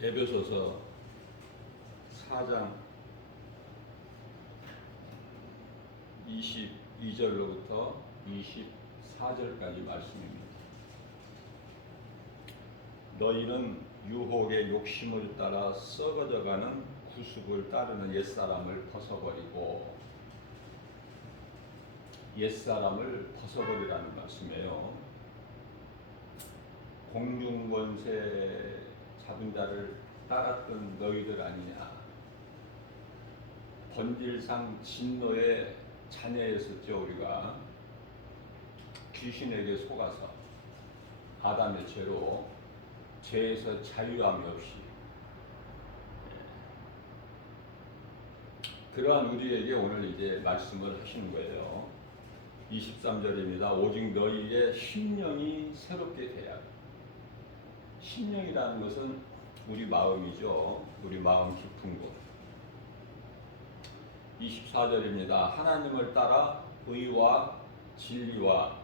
에베소서 4장 22절로부터 24절까지 말씀입니다. 너희는 유혹의 욕심을 따라 썩어져가는 구습을 따르는 옛사람을 벗어버리고, 옛사람을 벗어버리라는 말씀이에요. 공중권세 잡은 자를 따랐던 너희들 아니냐. 본질상 진노의 자녀였었죠. 우리가 귀신에게 속아서 아담의 죄로 죄에서 자유함이 없이, 그러한 우리에게 오늘 이제 말씀을 하시는 거예요. 23절입니다. 오직 너희의 심령이 새롭게 돼야. 심령이라는 것은 우리 마음이죠. 우리 마음 깊은 곳. 24절입니다. 하나님을 따라 의와 진리와,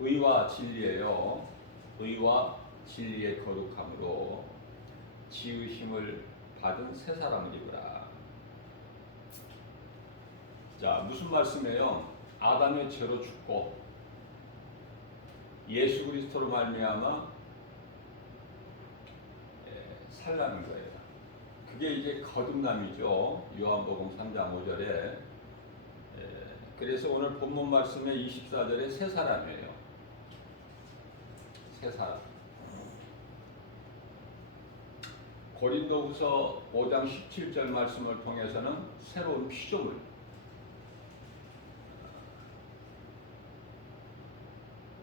의와 진리예요. 의와 진리의 거룩함으로 지으심을 받은 새 사람을 입으라. 자, 무슨 말씀이에요? 아담의 죄로 죽고 예수 그리스도로 말미암아 살라는 거예요. 그게 이제 거듭남이죠. 요한복음 3장 5절에. 그래서 오늘 본문 말씀의 24절에 새 사람이에요. 새 사람. 고린도후서 5장 17절 말씀을 통해서는 새로운 피조물,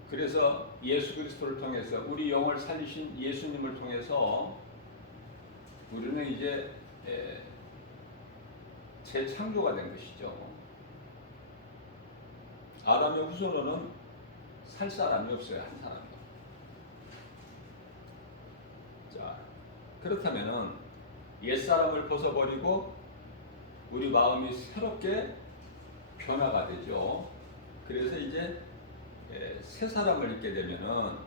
그래서 예수 그리스도를 통해서 우리 영을 살리신 예수님을 통해서 우리는 이제 재창조가 된 것이죠. 아담의 후손으로는 살 사람이 없어요. 한 사람도. 자, 그렇다면은 옛사람을 벗어버리고 우리 마음이 새롭게 변화가 되죠. 그래서 이제 새 사람을 입게 되면은,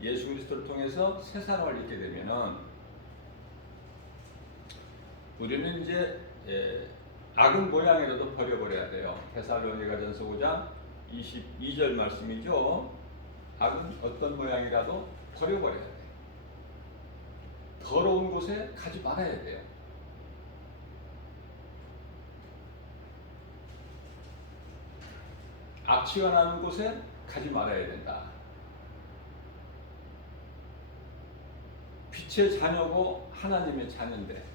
예수 그리스도를 통해서 새 사람을 입게 되면은 우리는 이제 악은 모양이라도 버려버려야 돼요. 데살로니가전서 5장 22절 말씀이죠. 악은 어떤 모양이라도 버려버려야 돼요. 더러운 곳에 가지 말아야 돼요. 악취가 나는 곳에 가지 말아야 된다. 빛의 자녀고 하나님의 자녀인데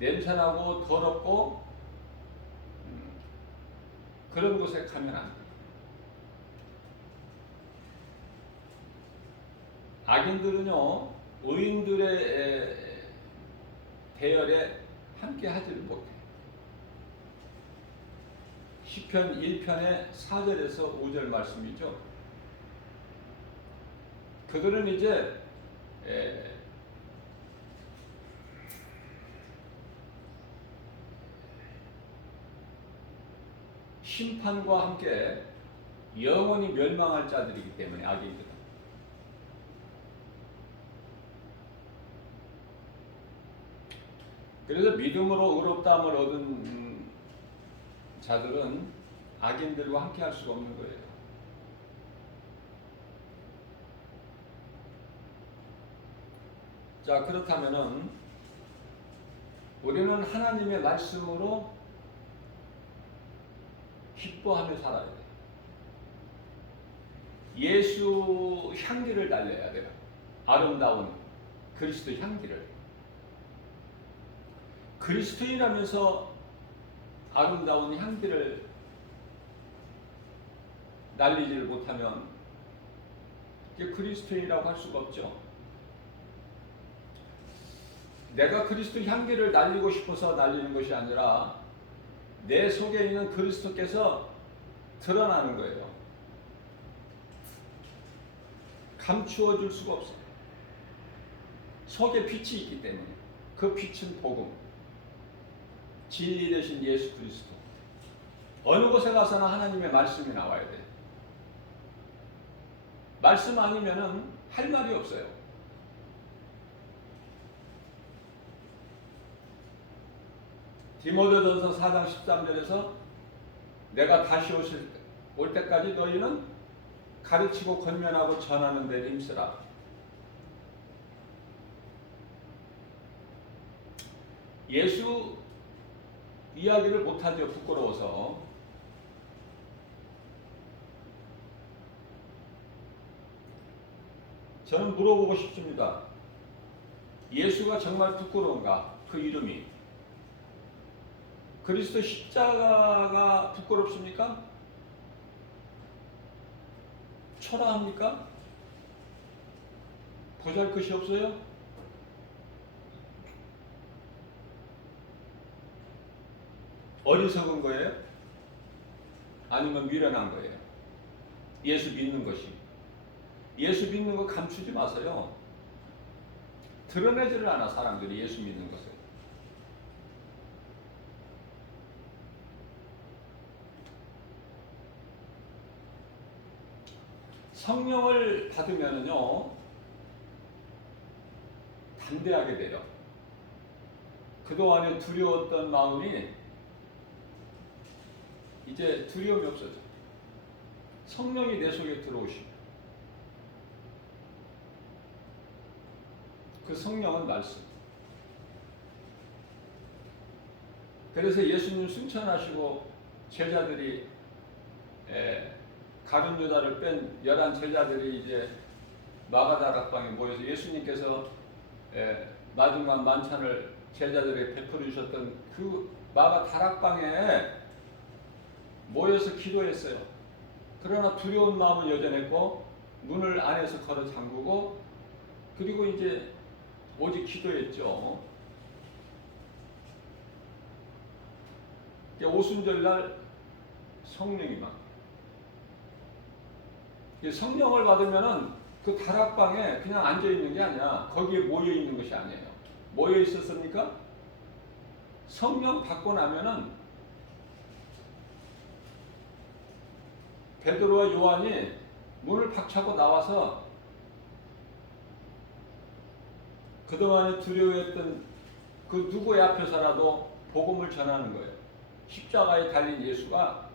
냄새나고 더럽고 그런 곳에 가면 안 돼. 악인들은요, 의인들의 대열에 함께 하지를 못해. 시편 1편의 4절에서 5절 말씀이죠. 그들은 이제 심판과 함께 영원히 멸망할 자들이기 때문에, 악인들은. 그래서 믿음으로 의롭다함을 얻은 자들은 악인들과 함께 할 수가 없는 거예요. 자, 그렇다면은 우리는 하나님의 말씀으로 기뻐하며 살아야 돼요. 예수 향기를 날려야 돼요. 아름다운 그리스도 향기를. 그리스도인이라면서 아름다운 향기를 날리지를 못하면 이게 그리스도인이라고 할 수가 없죠. 내가 그리스도 향기를 날리고 싶어서 날리는 것이 아니라 내 속에 있는 그리스도께서 드러나는 거예요. 감추어 줄 수가 없어요. 속에 빛이 있기 때문에. 그 빛은 복음, 진리 되신 예수 그리스도. 어느 곳에 가서나 하나님의 말씀이 나와야 돼요. 말씀 아니면은 할 말이 없어요. 디모데전서 4장 13절에서 내가 다시 올 때까지 너희는 가르치고 권면하고 전하는 데 힘쓰라. 예수 이야기를 못하죠. 부끄러워서. 저는 물어보고 싶습니다. 예수가 정말 부끄러운가? 그 이름이. 그리스도 십자가가 부끄럽습니까? 초라합니까? 보잘것이 없어요? 어리석은 거예요? 아니면 미련한 거예요? 예수 믿는 것이. 예수 믿는 거 감추지 마세요. 드러내지를 않아, 사람들이 예수 믿는 것을. 성령을 받으면요 담대하게 돼요. 그동안에 두려웠던 마음이 이제 두려움이 없어져. 성령이 내 속에 들어오시고, 그 성령은 말씀. 그래서 예수님 승천하시고 제자들이 가룟 유다를 뺀 11 제자들이 이제 마가다락방에 모여서 예수님께서 마지막 만찬을 제자들에게 베풀어 주셨던 그 마가다락방에 모여서 기도했어요. 그러나 두려운 마음은 여전했고 문을 안에서 걸어 잠그고 그리고 이제 오직 기도했죠. 오순절날 성령이 막 성령을 받으면은 그 다락방에 그냥 앉아 있는 게 아니야. 거기에 모여 있는 것이 아니에요. 모여 있었습니까? 성령 받고 나면은 베드로와 요한이 문을 박차고 나와서 그동안에 두려워했던 그 누구의 앞에서라도 복음을 전하는 거예요. 십자가에 달린 예수가,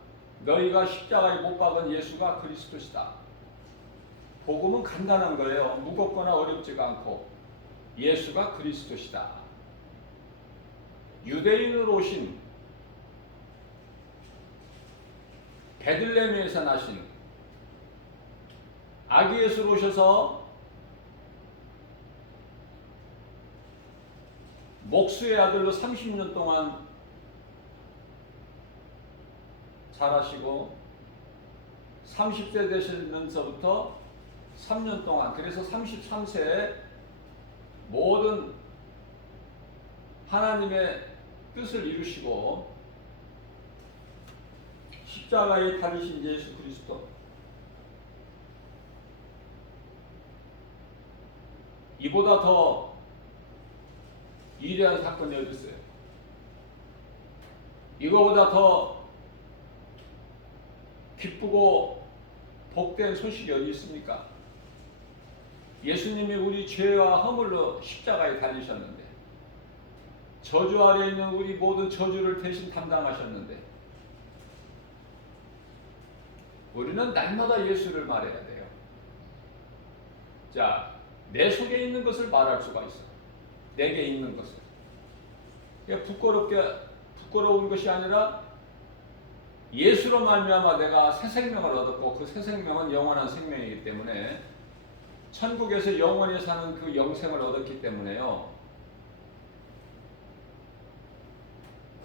너희가 십자가에 못 박은 예수가 그리스도시다. 복음은 간단한 거예요. 무겁거나 어렵지가 않고 예수가 그리스도시다. 유대인으로 오신, 베들레헴에서 나신 아기 예수로 오셔서 목수의 아들로 30년 동안 자라시고 30세 되시면서부터 3년 동안, 그래서 33세에 모든 하나님의 뜻을 이루시고 십자가에 달리신 예수 그리스도, 이보다 더 위대한 사건이 어디 있어요? 이거보다 더 기쁘고 복된 소식이 어디 있습니까? 예수님이 우리 죄와 허물로 십자가에 달리셨는데, 저주 아래 있는 우리 모든 저주를 대신 담당하셨는데, 우리는 날마다 예수를 말해야 돼요. 자, 내 속에 있는 것을 말할 수가 있어. 내게 있는 것을. 부끄러운 것이 아니라 예수로 말미암아 내가 새 생명을 얻었고, 그 새 생명은 영원한 생명이기 때문에, 천국에서 영원히 사는 그 영생을 얻었기 때문에요,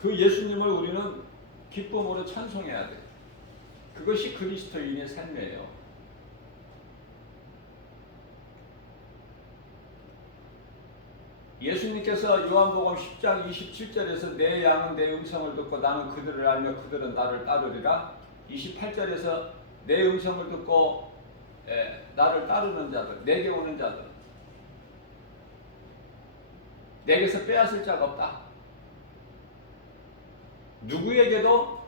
그 예수님을 우리는 기쁨으로 찬송해야 돼. 그것이 그리스도인의 삶이에요. 예수님께서 요한복음 10장 27절에서 내 양은 내 음성을 듣고 나는 그들을 알며 그들은 나를 따르리라. 28절에서 내 음성을 듣고 나를 따르는 자들, 내게 오는 자들, 내게서 빼앗을 자가 없다. 누구에게도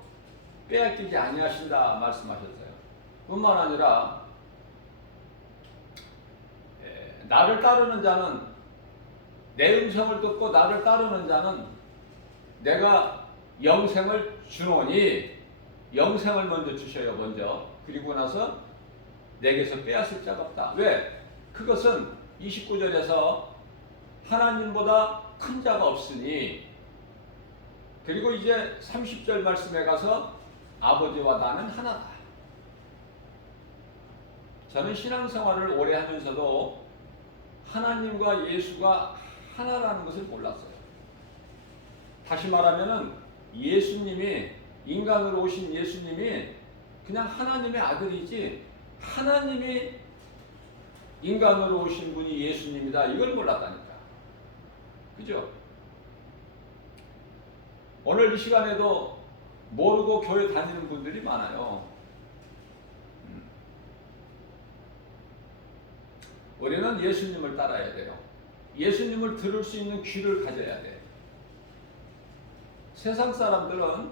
빼앗기지 아니하신다 말씀하셨어요. 뿐만 아니라 나를 따르는 자는, 내 음성을 듣고 나를 따르는 자는 내가 영생을 주노니 영생을 먼저 주셔요. 먼저. 그리고 나서 내게서 빼앗을 자가 없다. 왜? 그것은 29절에서 하나님보다 큰 자가 없으니, 그리고 이제 30절 말씀에 가서 아버지와 나는 하나다. 저는 신앙생활을 오래 하면서도 하나님과 예수가 하나라는 것을 몰랐어요. 다시 말하면은 예수님이, 인간으로 오신 예수님이 그냥 하나님의 아들이지 하나님이 인간으로 오신 분이 예수님이다, 이걸 몰랐다니까. 그죠? 오늘 이 시간에도 모르고 교회 다니는 분들이 많아요. 우리는 예수님을 따라야 돼요. 예수님을 들을 수 있는 귀를 가져야 돼. 세상 사람들은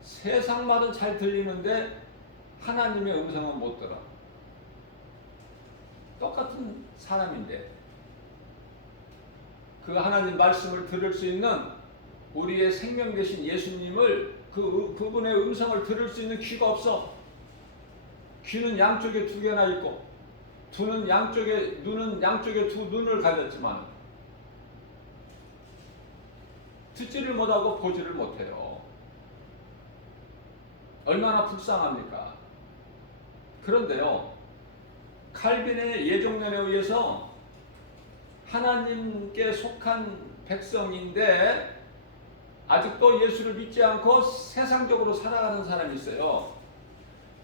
세상 말은 잘 들리는데 하나님의 음성은 못 들어. 똑같은 사람인데 그 하나님 말씀을 들을 수 있는 우리의 생명 되신 예수님을, 그분의 음성을 들을 수 있는 귀가 없어. 귀는 양쪽에 두 개나 있고 눈은 양쪽에 두 눈을 가졌지만 듣지를 못하고 보지를 못해요. 얼마나 불쌍합니까? 그런데요, 칼빈의 예종론에 의해서 하나님께 속한 백성인데 아직도 예수를 믿지 않고 세상적으로 살아가는 사람이 있어요.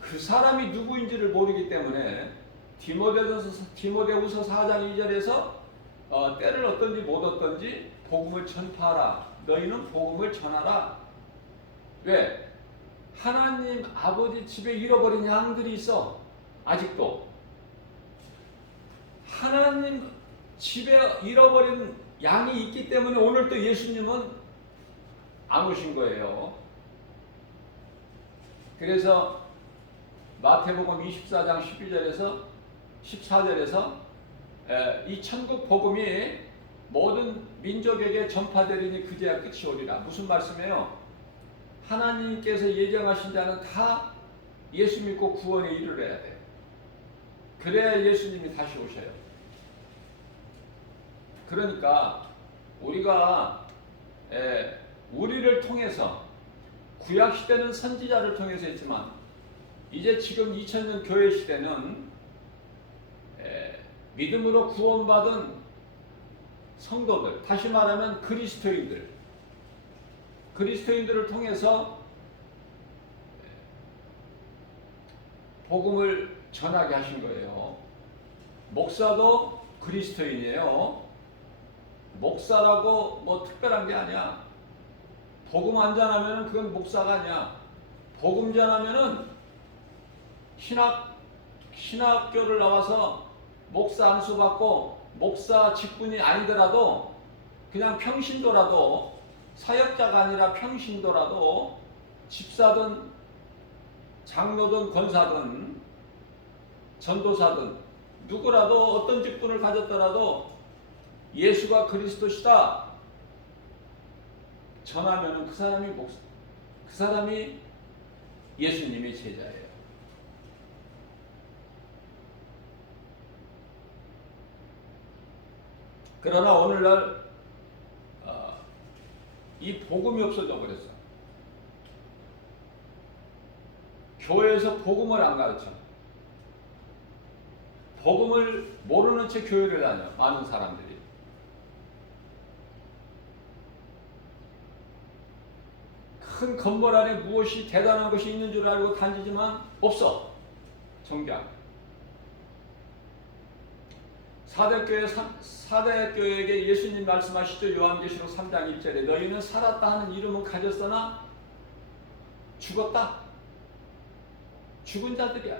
그 사람이 누구인지를 모르기 때문에 디모데후서 4장 2절에서 때를 얻든지 못 얻든지 복음을 전파하라. 너희는 복음을 전하라. 왜? 하나님 아버지 집에 잃어버린 양들이 있어. 아직도 하나님 집에 잃어버린 양이 있기 때문에 오늘 또 예수님은 안 오신 거예요. 그래서 마태복음 24장 12절에서 14절에서 이 천국 복음이 모든 민족에게 전파되리니 그제야 끝이 오리라. 무슨 말씀이에요? 하나님께서 예정하신 자는 다 예수 믿고 구원에 이르러야 돼. 그래야 예수님이 다시 오셔요. 그러니까 우리가 우리를 통해서, 구약 시대는 선지자를 통해서 했지만 이제 지금 2000년 교회 시대는 믿음으로 구원받은 성도들, 다시 말하면 그리스도인들을 통해서 복음을 전하게 하신 거예요. 목사도 그리스도인이에요. 목사라고 뭐 특별한 게 아니야. 복음 안 전하면 그건 목사가 아니야. 복음 전하면은 신학교를 나와서 목사 안수 받고 목사 직분이 아니더라도 그냥 평신도라도, 사역자가 아니라 평신도라도, 집사든 장로든 권사든 전도사든 누구라도 어떤 직분을 가졌더라도 예수가 그리스도시다 전하면은 그 사람이 예수님의 제자예요. 그러나 오늘날 이 복음이 없어져 버렸어. 교회에서 복음을 안 가르쳐. 복음을 모르는 채 교회를 다녀, 많은 사람들이. 큰 건물 안에 무엇이 대단한 것이 있는 줄 알고 다니지만 없어. 정작 사대교회에게 예수님 말씀하시죠. 요한계시록 3장 1절에 너희는 살았다 하는 이름은 가졌으나 죽었다. 죽은 자들이야.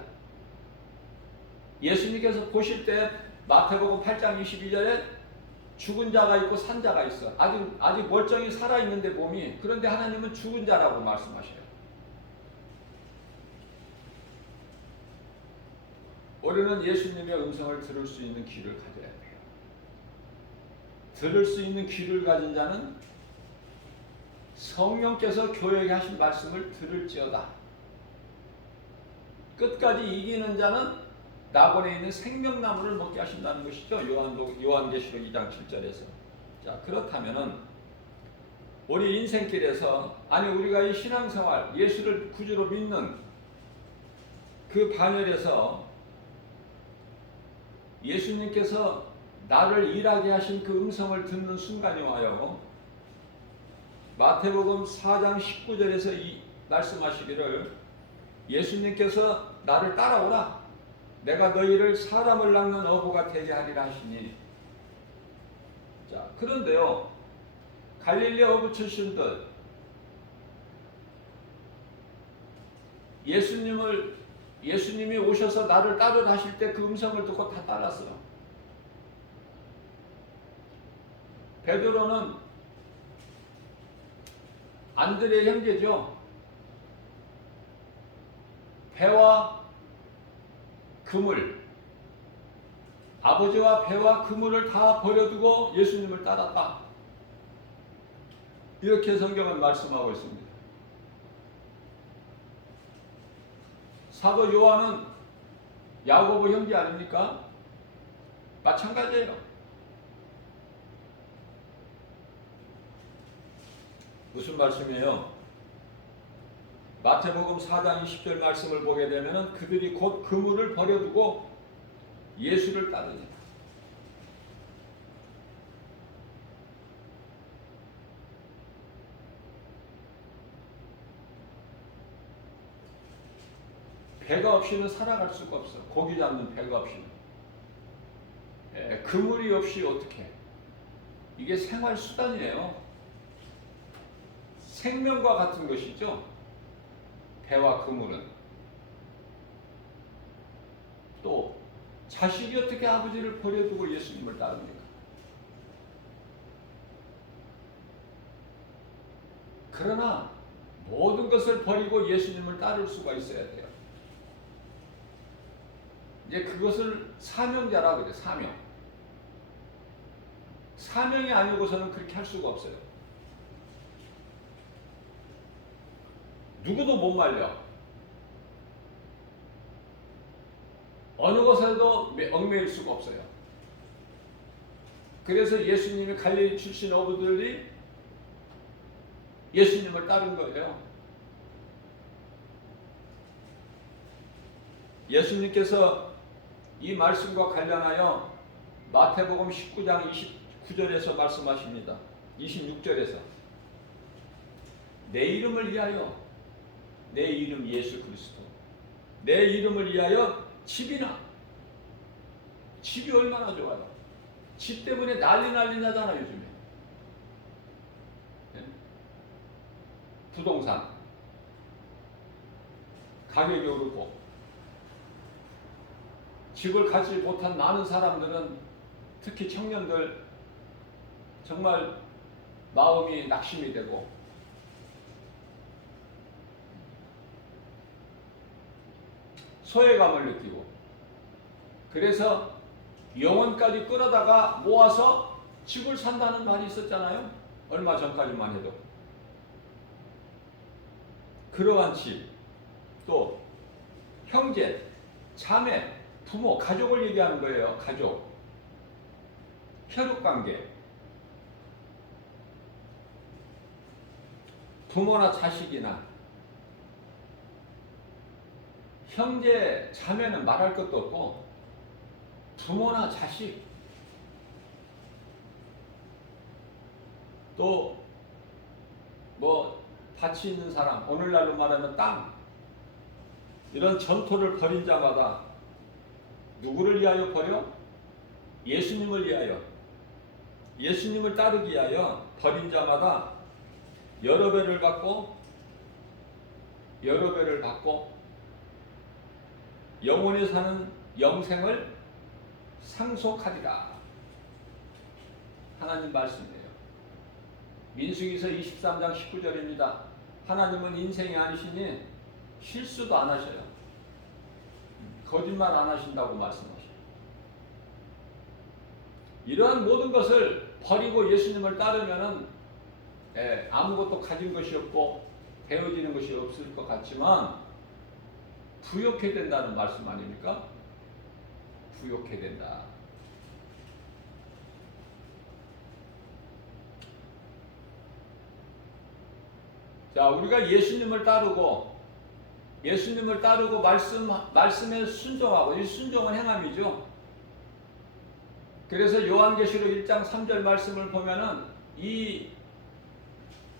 예수님께서 보실 때 마태복음 8장 22절에 죽은 자가 있고 산 자가 있어. 아직 멀쩡히 살아있는데 몸이. 그런데 하나님은 죽은 자라고 말씀하셔요. 우리는 예수님의 음성을 들을 수 있는 귀를 가져야 돼요. 들을 수 있는 귀를 가진 자는 성령께서 교회에 하신 말씀을 들을지어다. 끝까지 이기는 자는 낙원에 있는 생명나무를 먹게 하신다는 것이죠. 요한계시록 2장 7절에서. 자, 그렇다면은 우리 인생길에서, 아니 우리가 이 신앙생활, 예수를 구주로 믿는 그 반열에서 예수님께서 나를 일하게 하신 그 음성을 듣는 순간이 와요. 마태복음 4장 19절에서 말씀하시기를, 예수님께서 나를 따라오라, 내가 너희를 사람을 낚는 어부가 되게 하리라 하시니. 자, 그런데요, 갈릴리 어부 출신들 예수님이 오셔서 나를 따르라 하실 때 그 음성을 듣고 다 따랐어요. 베드로는 안드레 형제죠. 배와 그물, 아버지와 배와 그물을 다 버려두고 예수님을 따랐다. 이렇게 성경은 말씀하고 있습니다. 사도 요한은 야고보 형제 아닙니까? 마찬가지예요. 무슨 말씀이에요? 마태복음 4장 20절 말씀을 보게 되면 그들이 곧 그물을 버려두고 예수를 따르니라. 배가 없이는 살아갈 수가 없어. 고기 잡는 배가 없이는. 그물이 없이 어떻게? 이게 생활 수단이에요. 생명과 같은 것이죠. 배와 그물은. 또 자식이 어떻게 아버지를 버려두고 예수님을 따릅니까? 그러나 모든 것을 버리고 예수님을 따를 수가 있어야 돼요. 이제 그것을 사명자라 그래요. 사명이 아니고서는 그렇게 할 수가 없어요. 누구도 못 말려. 어느 것에도 얽매일 수가 없어요. 그래서 예수님이 갈릴리 출신 어부들이 예수님을 따른 거예요. 예수님께서 이 말씀과 관련하여 마태복음 19장 29절에서 말씀하십니다. 26절에서 내 이름을 위하여, 내 이름 예수 그리스도, 내 이름을 위하여 집이나, 집이 얼마나 좋아요. 집 때문에 난리 나잖아 요즘에. 부동산 가격이 오르고, 집을 갖지 못한 많은 사람들은, 특히 청년들, 정말 마음이 낙심이 되고, 소외감을 느끼고, 그래서 영혼까지 끌어다가 모아서 집을 산다는 말이 있었잖아요. 얼마 전까지만 해도. 그러한 집, 또 형제, 자매, 부모, 가족을 얘기하는 거예요. 가족, 혈육관계, 부모나 자식이나 형제, 자매는 말할 것도 없고, 부모나 자식, 또 뭐 밭이 있는 사람, 오늘날로 말하면 땅, 이런 전토를 벌인 자마다 누구를 위하여 버려? 예수님을 위하여, 예수님을 따르기 위하여 버린 자마다 여러 배를 받고 영원히 사는 영생을 상속하리라. 하나님 말씀이에요. 민수기서 23장 19절입니다. 하나님은 인생이 아니시니 실수도 안 하셔요. 거짓말 안 하신다고 말씀하셔요. 이러한 모든 것을 버리고 예수님을 따르면은 아무것도 가진 것이 없고 배워지는 것이 없을 것 같지만 부욕해야 된다는 말씀 아닙니까? 부욕해야 된다. 자, 우리가 예수님을 따르고 말씀에 순종하고, 이 순종은 행함이죠. 그래서 요한계시록 1장 3절 말씀을 보면은 이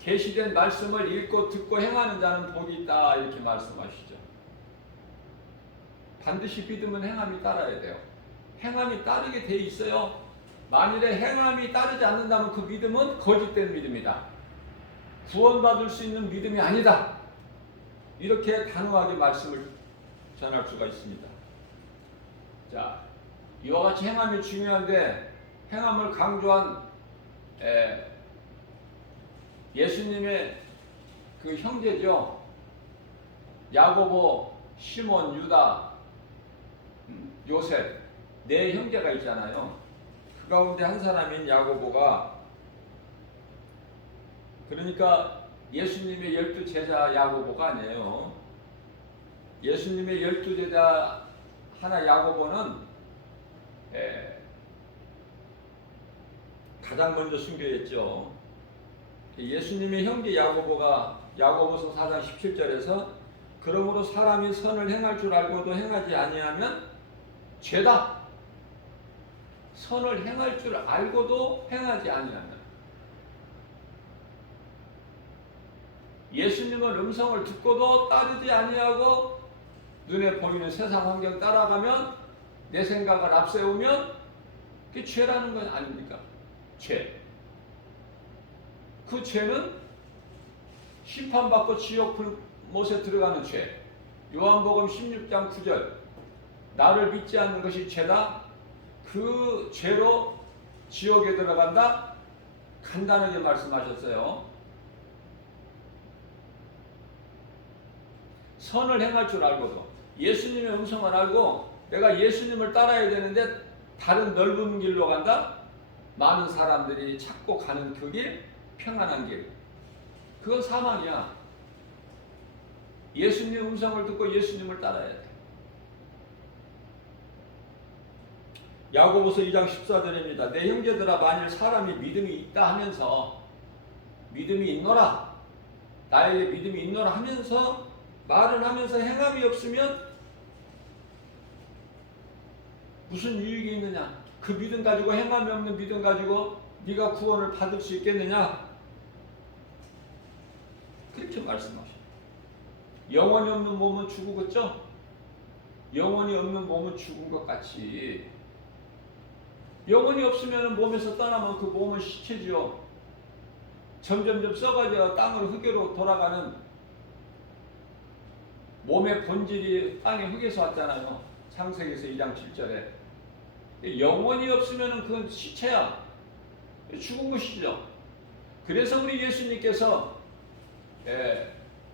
계시된 말씀을 읽고 듣고 행하는 자는 복이 있다 이렇게 말씀하시죠. 반드시 믿음은 행함이 따라야 돼요. 행함이 따르게 돼 있어요. 만일에 행함이 따르지 않는다면 그 믿음은 거짓된 믿음이다. 구원받을 수 있는 믿음이 아니다. 이렇게 단호하게 말씀을 전할 수가 있습니다. 자, 이와 같이 행함이 중요한데 행함을 강조한 예수님의 그 형제죠. 야고보, 시몬, 유다, 요셉 네 형제가 있잖아요. 그 가운데 한 사람인 야고보가, 그러니까 예수님의 12제자 야고보가 아니에요. 예수님의 12제자 하나 야고보는 가장 먼저 순교했죠. 예수님의 형제 야고보가 야고보서 4장 17절에서 그러므로 사람이 선을 행할 줄 알고도 행하지 아니하면 죄다. 선을 행할 줄 알고도 행하지 아니하면. 예수님의 음성을 듣고도 따르지 아니하고 눈에 보이는 세상 환경 따라가면, 내 생각을 앞세우면 그게 죄라는 건 아닙니까? 죄. 그 죄는 심판받고 지옥 불못에 들어가는 죄. 요한복음 16장 9절 나를 믿지 않는 것이 죄다. 그 죄로 지옥에 들어간다. 간단하게 말씀하셨어요. 선을 행할 줄 알고도, 예수님의 음성을 알고 내가 예수님을 따라야 되는데 다른 넓은 길로 간다. 많은 사람들이 찾고 가는 그 길, 평안한 길, 그건 사망이야. 예수님의 음성을 듣고 예수님을 따라야 돼. 야고보서 2장 14절입니다. 내 형제들아, 만일 사람이 믿음이 있다 하면서, 믿음이 있노라, 나에게 믿음이 있노라 하면서 말을 하면서 행함이 없으면 무슨 유익이 있느냐? 그 믿음 가지고, 행함이 없는 믿음 가지고 네가 구원을 받을 수 있겠느냐? 그렇게 말씀하셔요. 영혼이 없는 몸은 죽었죠? 영혼이 없는 몸은 죽은 것 같이, 영혼이 없으면 몸에서 떠나면 그 몸은 시체지요. 점점점 썩어져 땅을 흙으로 돌아가는 몸의 본질이 땅의 흙에서 왔잖아요. 창세기에서 2장 7절에. 영혼이 없으면 그건 시체야. 죽은 것이죠. 그래서 우리 예수님께서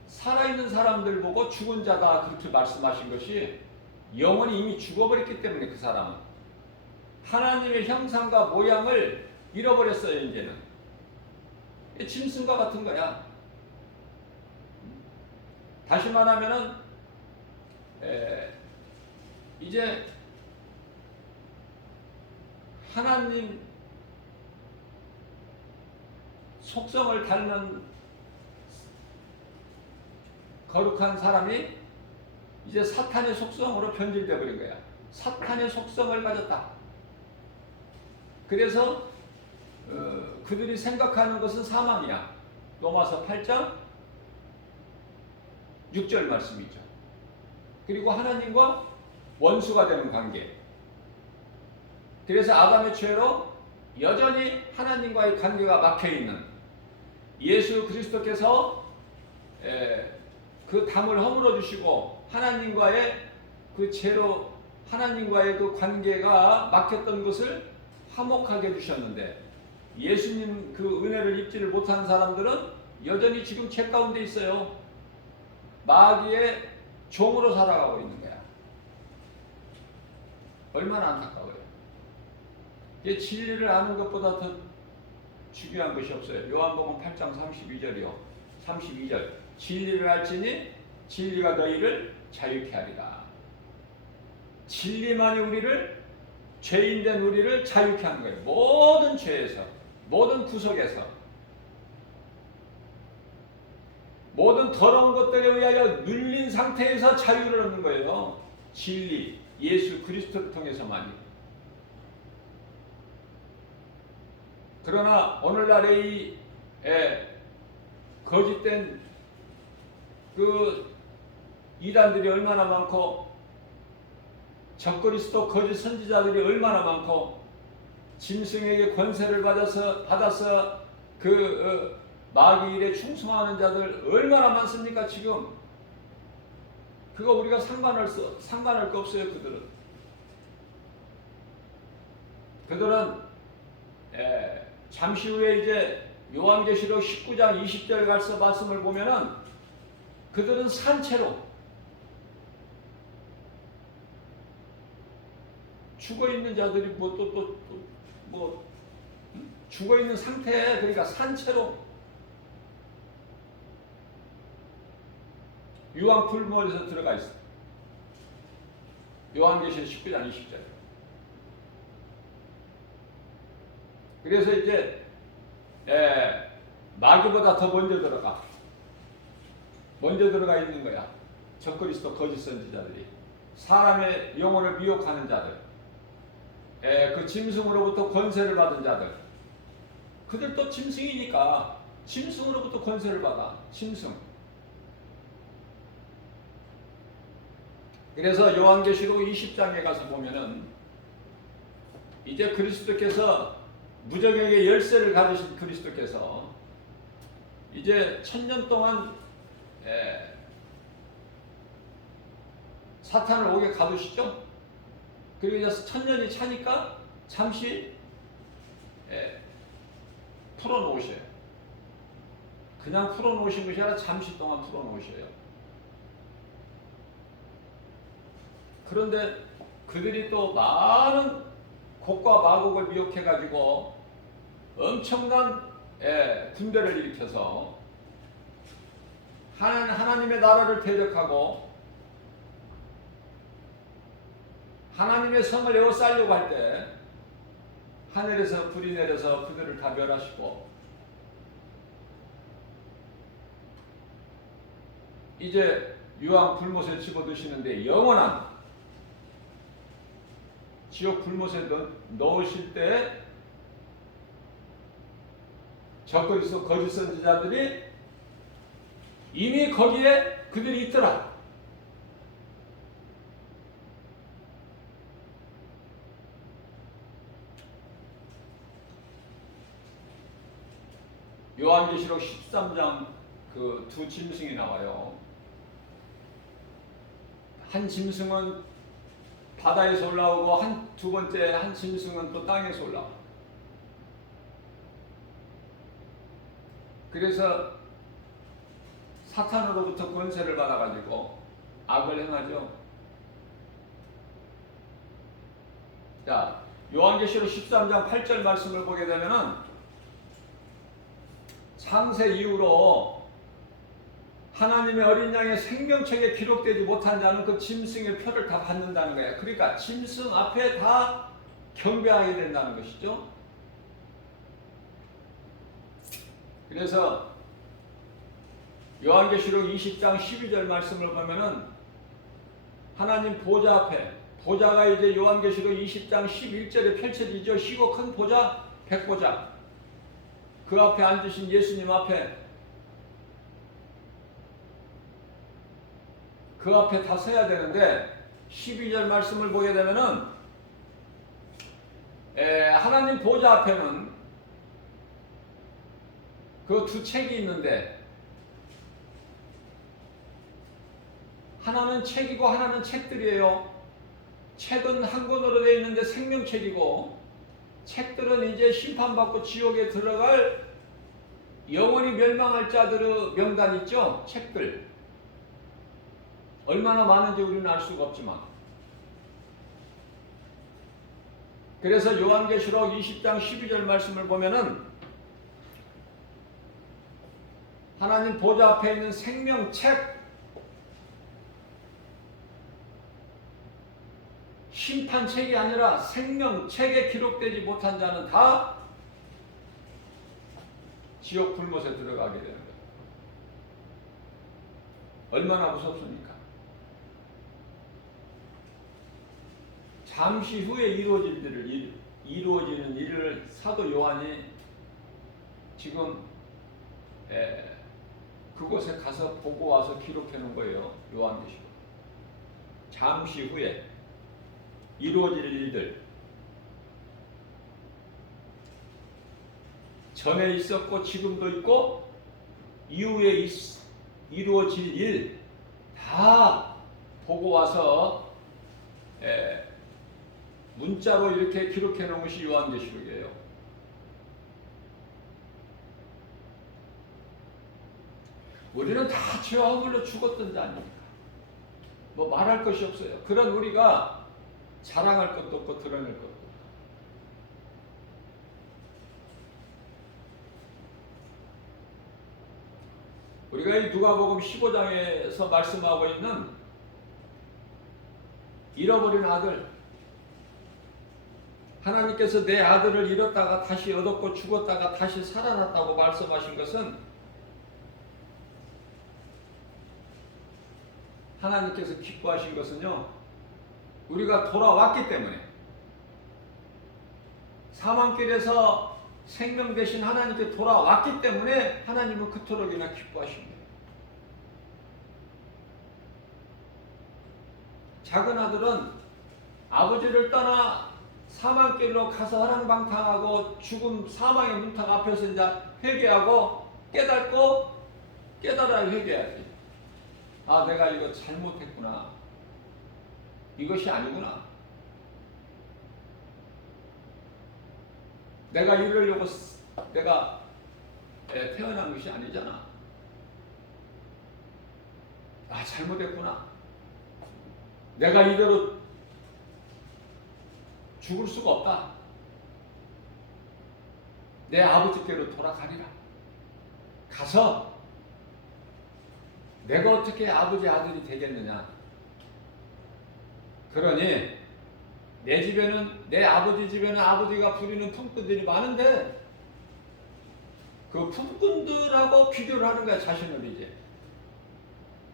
살아있는 사람들 보고 죽은 자다 그렇게 말씀하신 것이, 영혼이 이미 죽어버렸기 때문에 그 사람은 하나님의 형상과 모양을 잃어버렸어요. 이제는 짐승과 같은 거야. 다시 말하면은 이제 하나님 속성을 닮은 거룩한 사람이 이제 사탄의 속성으로 변질되어 버린 거야. 사탄의 속성을 가졌다. 그래서 그들이 생각하는 것은 사망이야. 로마서 8장 6절 말씀이죠. 그리고 하나님과 원수가 되는 관계. 그래서 아담의 죄로 여전히 하나님과의 관계가 막혀있는, 예수 그리스도께서 그 담을 허물어 주시고 하나님과의 그 죄로, 하나님과의 그 관계가 막혔던 것을 화목하게 해주셨는데, 예수님 그 은혜를 입지를 못한 사람들은 여전히 지금 죄 가운데 있어요. 마귀의 종으로 살아가고 있는 거야. 얼마나 안타까워요. 진리를 아는 것보다 더 중요한 것이 없어요. 요한복음 8장 32절이요. 32절. 진리를 알지니 진리가 너희를 자유케 하리라. 진리만이 우리를, 죄인된 우리를 자유케 하는 거예요. 모든 죄에서, 모든 구속에서, 모든 더러운 것들에 의하여 눌린 상태에서 자유를 얻는 거예요. 진리, 예수 그리스도를 통해서만이. 그러나 오늘날의 이 거짓된 그 이단들이 얼마나 많고, 적그리스도 거짓 선지자들이 얼마나 많고, 짐승에게 권세를 받아서 그 마귀 일에 충성하는 자들 얼마나 많습니까 지금. 그거 우리가 상관할 거 없어요. 그들은 잠시 후에 이제 요한계시록 19장 20절 가서 말씀을 보면은 그들은 산채로 죽어 있는 자들이 죽어 있는 상태에, 그러니까 산채로 유황 풀무원에서 들어가 있어. 요한계시록 19장 20절. 그래서 이제 마귀보다 더 먼저 들어가 있는 거야. 적그리스도 거짓 선지자들이, 사람의 영혼을 미혹하는 자들, 그 짐승으로부터 권세를 받은 자들. 그들도 짐승이니까 짐승으로부터 권세를 받아. 짐승. 그래서 요한계시록 20장에 가서 보면은 이제 그리스도께서, 무적에게 열쇠를 가지신 그리스도께서 이제 1000년 동안 사탄을 옥에 가두시죠. 그리고 이제 1000년이 차니까 잠시 풀어놓으셔요. 그냥 풀어놓으신 것이 아니라 잠시 동안 풀어놓으셔요. 그런데 그들이 또 많은 곡과 마곡을 미혹해가지고 엄청난 군대를 일으켜서 하나님의 나라를 대적하고 하나님의 성을 에워싸려고 할 때 하늘에서 불이 내려서 그들을 다 멸하시고, 이제 유황 불못에 집어드시는데 영원한 지옥 불못에 넣으실 때 적그리스도 거짓 선지자들이 이미 거기에 그들이 있더라. 요한계시록 13장 그 두 짐승이 나와요. 한 짐승은 바다에서 올라오고 두 번째 한 짐승은 또 땅에서 올라와. 그래서 사탄으로부터 권세를 받아가지고 악을 행하죠. 자, 요한계시록 13장 8절 말씀을 보게 되면은 창세 이후로 하나님의 어린 양의 생명책에 기록되지 못한 자는 그 짐승의 표를 다 받는다는 거예요. 그러니까 짐승 앞에 다 경배하게 된다는 것이죠. 그래서 요한계시록 20장 12절 말씀을 보면은 하나님 보좌 앞에, 보좌가 이제 요한계시록 20장 11절에 펼쳐지죠. 희고 큰 보좌, 백보좌. 그 앞에 앉으신 예수님 앞에, 그 앞에 다 서야 되는데 12절 말씀을 보게 되면은 하나님 보좌 앞에는 그 두 책이 있는데 하나는 책이고 하나는 책들이에요. 책은 한 권으로 되어 있는데 생명책이고, 책들은 이제 심판받고 지옥에 들어갈 영원히 멸망할 자들의 명단 있죠. 책들 얼마나 많은지 우리는 알 수가 없지만, 그래서 요한계시록 20장 12절 말씀을 보면은 하나님 보좌 앞에 있는 생명책, 심판책이 아니라 생명책에 기록되지 못한 자는 다 지옥 불못에 들어가게 되는 거예요. 얼마나 무섭습니까? 잠시 후에 이루어지는 일을 사도 요한이 지금 그곳에 가서 보고 와서 기록해 놓은 거예요. 요한계시록. 잠시 후에 이루어질 일들, 전에 있었고 지금도 있고 이후에 이루어질 일 다 보고 와서 문자로 이렇게 기록해 놓은 것이 요한계시록이에요. 우리는 다 죄와 허물로 죽었던 자 아닙니까? 뭐 말할 것이 없어요. 그런 우리가 자랑할 것도 없고 드러낼 것도 없고. 우리가 이 누가복음 15장에서 말씀하고 있는 잃어버린 아들, 하나님께서 내 아들을 잃었다가 다시 얻었고 죽었다가 다시 살아났다고 말씀하신 것은 하나님께서 기뻐하신 것은요, 우리가 돌아왔기 때문에, 사망길에서 생명 되신 하나님께 돌아왔기 때문에 하나님은 그토록이나 기뻐하십니다. 작은 아들은 아버지를 떠나 사망길로 가서 허랑방탕하고 죽음 사망의 문턱 앞에서 이제 회개하고 깨닫고 깨달아야 회개해야지. 아, 내가 이거 잘못했구나. 이것이 아니구나. 내가 이러려고 내가 태어난 것이 아니잖아. 아, 잘못했구나. 내가 이대로 죽을 수가 없다. 내 아버지께로 돌아가리라. 가서 내가 어떻게 아버지 아들이 되겠느냐. 그러니 내 집에는, 내 아버지 집에는 아버지가 부리는 품꾼들이 많은데 그 품꾼들하고 비교를 하는 거야, 자신을 이제.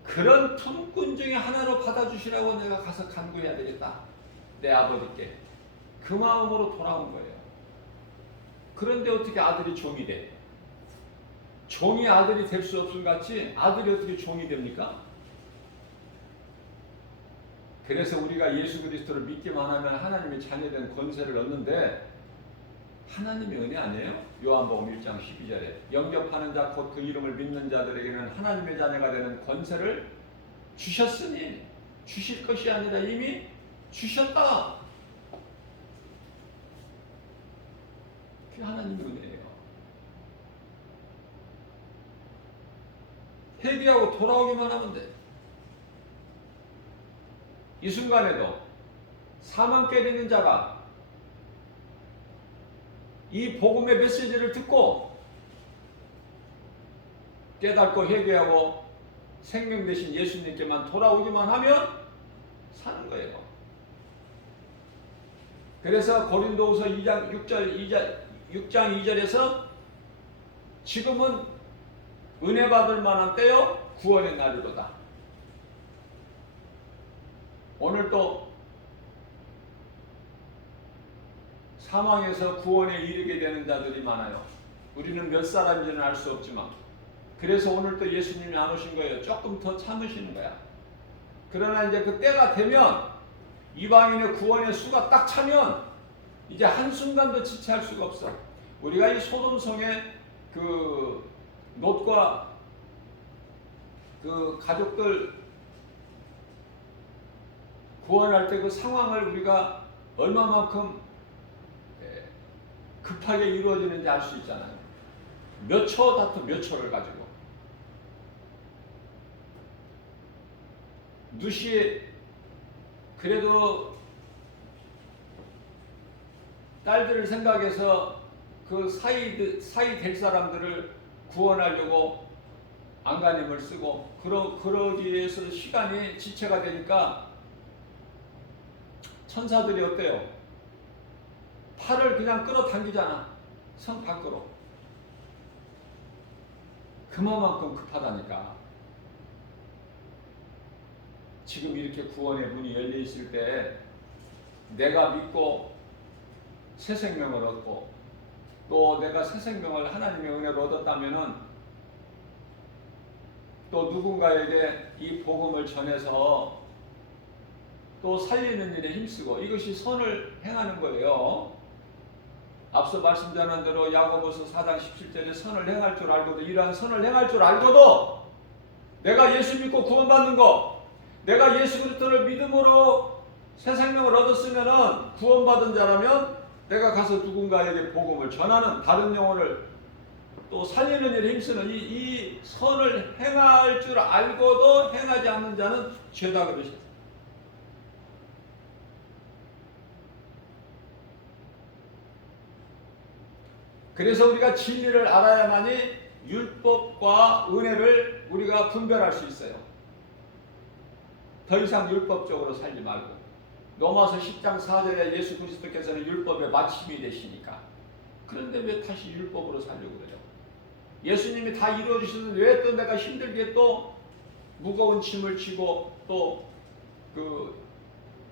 그런 품꾼 중에 하나로 받아주시라고 내가 가서 간구해야 되겠다. 내 아버지께. 그 마음으로 돌아온 거예요. 그런데 어떻게 아들이 종이 돼? 종이 아들이 될 수 없음 같이 아들이 어떻게 종이 됩니까? 그래서 우리가 예수 그리스도를 믿기만 하면 하나님의 자녀된 권세를 얻는데, 하나님의 은혜 아니에요? 요한복음 1장 12절에 영접하는 자 곧 그 이름을 믿는 자들에게는 하나님의 자녀가 되는 권세를 주셨으니, 주실 것이 아니라 이미 주셨다. 그게 하나님의 은혜예요. 회개하고 돌아오기만 하면 돼. 이 순간에도 사망길에 있는 자가 이 복음의 메시지를 듣고 깨닫고 회개하고 생명 되신 예수님께만 돌아오기만 하면 사는 거예요. 그래서 고린도후서 6장 2절에서 지금은 은혜 받을 만한 때요 구원의 날이로다. 오늘 또 사망에서 구원에 이르게 되는 자들이 많아요. 우리는 몇 사람인지는 알 수 없지만, 그래서 오늘 또 예수님이 안 오신 거예요. 조금 더 참으시는 거야. 그러나 이제 그 때가 되면, 이방인의 구원의 수가 딱 차면 이제 한순간도 지체할 수가 없어. 우리가 이 소돔성의 그 롯과 그 가족들 구원할 때 그 상황을 우리가 얼마만큼 급하게 이루어지는지 알 수 있잖아요. 몇 초 다투 몇 초를 가지고. 누시 그래도 딸들을 생각해서 그 사이 될 사람들을 구원하려고 안간힘을 쓰고 그러기 위해서 시간이 지체가 되니까 천사들이 어때요? 팔을 그냥 끌어당기잖아. 성 밖으로. 그만큼 급하다니까. 지금 이렇게 구원의 문이 열려 있을 때 내가 믿고 새 생명을 얻고 또 내가 새 생명을 하나님의 은혜로 얻었다면은 또 누군가에게 이 복음을 전해서 또 살리는 일에 힘쓰고 이것이 선을 행하는 거예요. 앞서 말씀드린 대로 야고보서 4장 17절에 선을 행할 줄 알고도 이러한 선을 행할 줄 알고도 내가 예수 믿고 구원받는 거, 내가 예수 그리스도를 믿음으로 새 생명을 얻었으면은 구원받은 자라면 내가 가서 누군가에게 복음을 전하는 다른 영혼을 또 살리는 일에 힘쓰는 이 선을 행할 줄 알고도 행하지 않는 자는 죄다 그러셨어요. 그래서 우리가 진리를 알아야만이 율법과 은혜를 우리가 분별할 수 있어요. 더 이상 율법적으로 살지 말고. 로마서 10장 4절에 예수 그리스도께서는 율법의 마침이 되시니까. 그런데 왜 다시 율법으로 살려고 그래요? 예수님이 다 이루어주시는데 왜 또 내가 힘들게 또 무거운 짐을 지고 또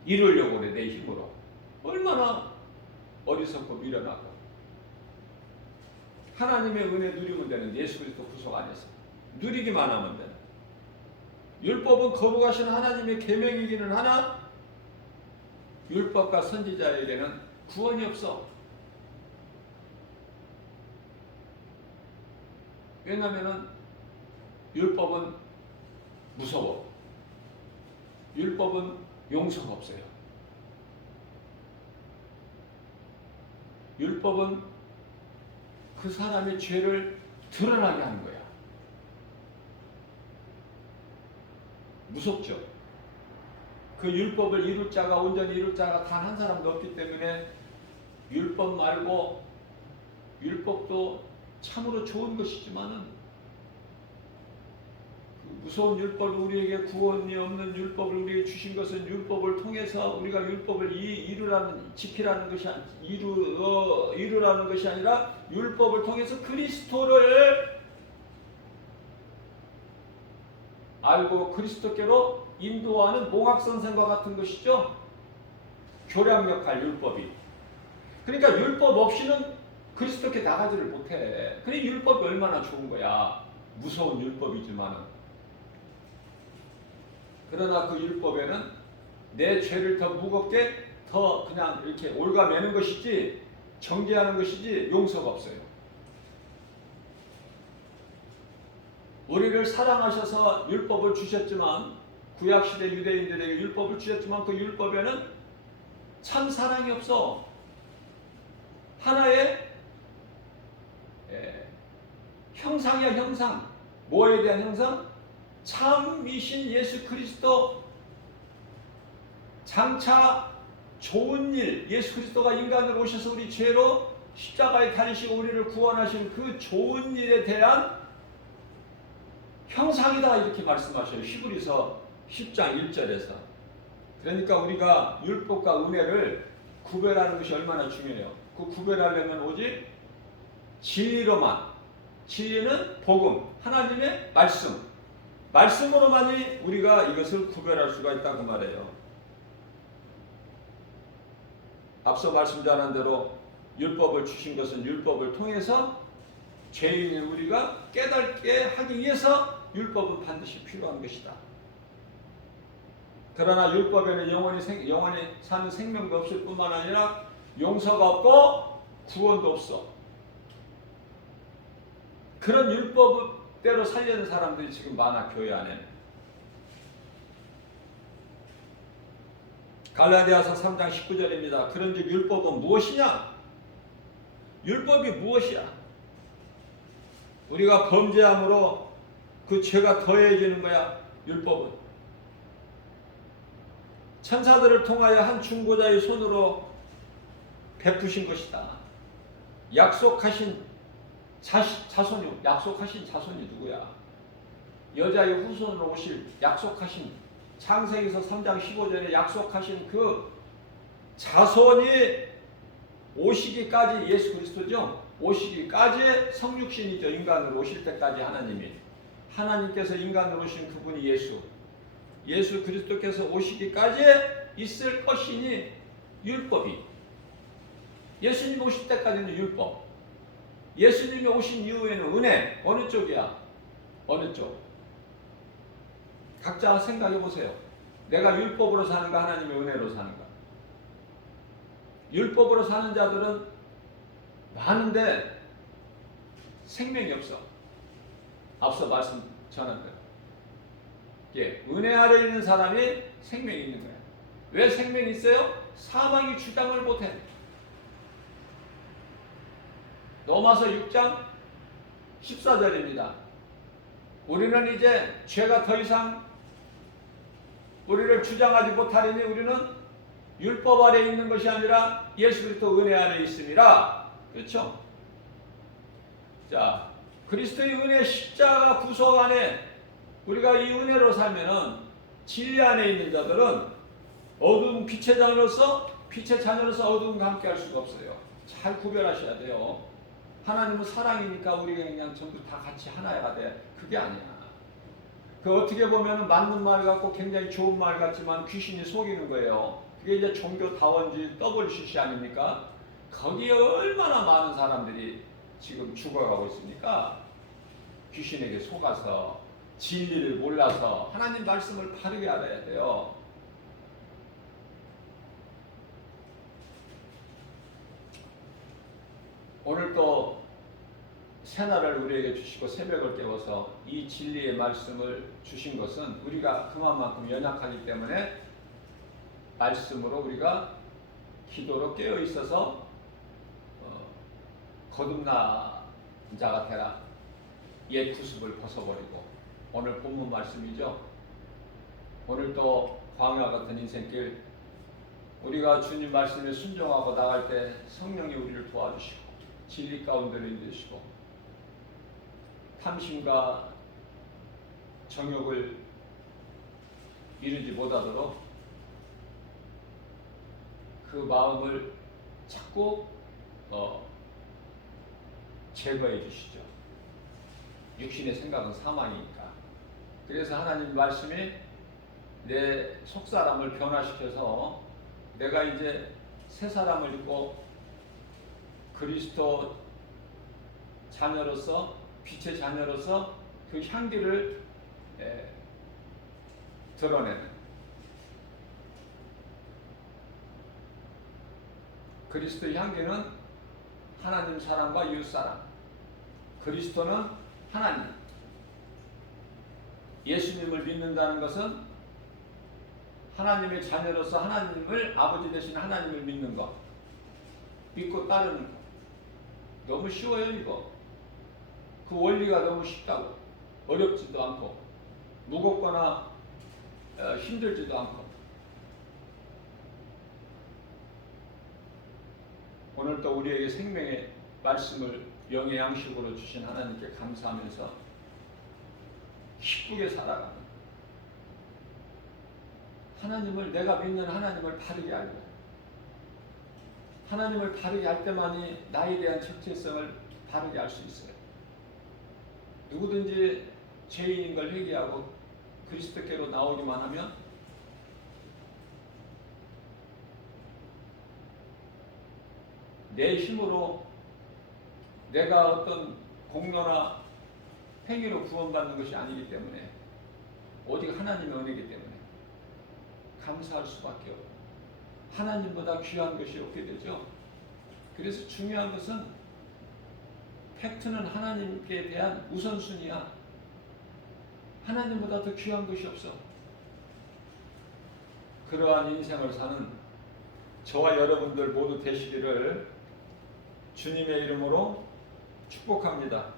이루려고 그래, 내 힘으로. 얼마나 어리석고 미련하고. 하나님의 은혜 누리면 되는데 예수 그리스도 구속 안에서 누리기만 하면 돼. 율법은 거부하시는 하나님의 계명이기는 하나 율법과 선지자에게는 구원이 없어. 왜냐하면 율법은 무서워. 율법은 용서가 없어요. 율법은 그 사람의 죄를 드러나게 하는 거야. 무섭죠? 그 율법을 이룰 자가 온전히 이룰 자가 단 한 사람도 없기 때문에 율법 말고 율법도 참으로 좋은 것이지만은 그 무서운 율법을 우리에게 구원이 없는 율법을 우리에게 주신 것은 율법을 통해서 우리가 율법을 지키라는 것이 이루라는 것이 아니라 율법을 통해서 그리스도를 알고 그리스도께로 인도하는 몽학선생과 같은 것이죠. 교량 역할 율법이. 그러니까 율법 없이는 그리스도께 나가지를 못해. 그래 율법이 얼마나 좋은 거야. 무서운 율법이지만은. 그러나 그 율법에는 내 죄를 더 무겁게 더 그냥 이렇게 올가매는 것이지 정죄하는 것이지 용서가 없어요. 우리를 사랑하셔서 율법을 주셨지만 구약시대 유대인들에게 율법을 주셨지만 그 율법에는 참 사랑이 없어. 하나의 형상이야 형상. 뭐에 대한 형상? 참이신 예수 그리스도 장차 좋은 일 예수 그리스도가 인간으로 오셔서 우리 죄로 십자가에 달리시고 우리를 구원하시는 그 좋은 일에 대한 형상이다 이렇게 말씀하셔요. 히브리서 10장 1절에서. 그러니까 우리가 율법과 은혜를 구별하는 것이 얼마나 중요해요. 그 구별하려면 오직 진리로만. 진리는 복음, 하나님의 말씀으로만이 우리가 이것을 구별할 수가 있다고 말해요. 앞서 말씀드린 대로 율법을 주신 것은 율법을 통해서 죄인인 우리가 깨닫게 하기 위해서 율법은 반드시 필요한 것이다. 그러나 율법에는 영원히 사는 생명도 없을 뿐만 아니라 용서가 없고 구원도 없어. 그런 율법대로 살려는 사람들이 지금 많아, 교회 안에. 갈라디아서 3장 19절입니다. 그런즉 율법은 무엇이냐? 율법이 무엇이야? 우리가 범죄함으로 그 죄가 더해지는 거야. 율법은 천사들을 통하여 한 중보자의 손으로 베푸신 것이다. 약속하신 자손이 누구야? 여자의 후손으로 오실 약속하신 창세기서 3장 15절에 약속하신 그 자손이 오시기까지 예수 그리스도죠. 오시기까지 성육신이죠. 인간으로 오실 때까지 하나님께서 인간으로 오신 그분이 예수 그리스도께서 오시기까지 있을 것이니 율법이 예수님 오실 때까지는 율법, 예수님이 오신 이후에는 은혜. 어느 쪽이야? 어느 쪽? 각자 생각해 보세요. 내가 율법으로 사는가 하나님의 은혜로 사는가? 율법으로 사는 자들은 많은데 생명이 없어. 앞서 말씀 전한 대로. 예, 은혜 아래 있는 사람이 생명이 있는 거야. 왜 생명이 있어요? 사망이 주장을 못해. 로마서 6장 14절입니다. 우리는 이제 죄가 더 이상 우리를 주장하지 못하리니 우리는 율법 아래 있는 것이 아니라 예수 그리스도 은혜 아래 있음이라. 그렇죠? 자, 그리스도의 은혜 십자가 구속 안에 우리가 이 은혜로 살면은 진리 안에 있는 자들은 어두운 빛의 자녀로서 어두움과 함께 할 수가 없어요. 잘 구별하셔야 돼요. 하나님은 사랑이니까 우리가 그냥 전부 다 같이 하나가 돼. 그게 아니야. 그 어떻게 보면 맞는 말 같고 굉장히 좋은 말 같지만 귀신이 속이는 거예요. 그게 이제 종교다원주의 WCC 아닙니까? 거기에 얼마나 많은 사람들이 지금 죽어가고 있습니까? 귀신에게 속아서 진리를 몰라서 하나님 말씀을 바르게 알아야 돼요. 오늘 또 새날을 우리에게 주시고 새벽을 깨워서 이 진리의 말씀을 주신 것은 우리가 그만큼 연약하기 때문에 말씀으로 우리가 기도로 깨어 있어서 거듭난 자가 되라. 옛 구습을 벗어버리고. 오늘 본문 말씀이죠. 오늘 또 광야 같은 인생길 우리가 주님 말씀에 순종하고 나갈 때 성령이 우리를 도와주시고 진리 가운데로 인도시고 탐심과 정욕을 이루지 못하도록 그 마음을 자꾸 제거해 주시죠. 육신의 생각은 사망이니까. 그래서 하나님 말씀이 내 속사람을 변화시켜서 내가 이제 새 사람을 입고 그리스도 자녀로서 빛의 자녀로서 그 향기를 드러내는 그리스도의 향기는 하나님 사랑과 이웃 사랑. 그리스도는 하나님. 예수님을 믿는다는 것은 하나님의 자녀로서 하나님을 아버지 되신 하나님을 믿는 것. 믿고 따르는 것. 너무 쉬워요 이거. 그 원리가 너무 쉽다고. 어렵지도 않고 무겁거나 힘들지도 않고. 오늘 또 우리에게 생명의 말씀을 영의 양식으로 주신 하나님께 감사하면서 기쁘게 살아가는 하나님을, 내가 믿는 하나님을 바르게 알고 하나님을 바르게 할 때만이 나에 대한 정체성을 바르게 알 수 있어요. 누구든지 죄인인 걸 회개하고 그리스도께로 나오기만 하면 내 힘으로 내가 어떤 공로나 행위로 구원받는 것이 아니기 때문에 오직 하나님의 은혜이기 때문에 감사할 수밖에 없고 하나님보다 귀한 것이 없게 되죠. 그래서 중요한 것은 팩트는 하나님께 대한 우선순위야. 하나님보다 더 귀한 것이 없어. 그러한 인생을 사는 저와 여러분들 모두 되시기를 주님의 이름으로 축복합니다.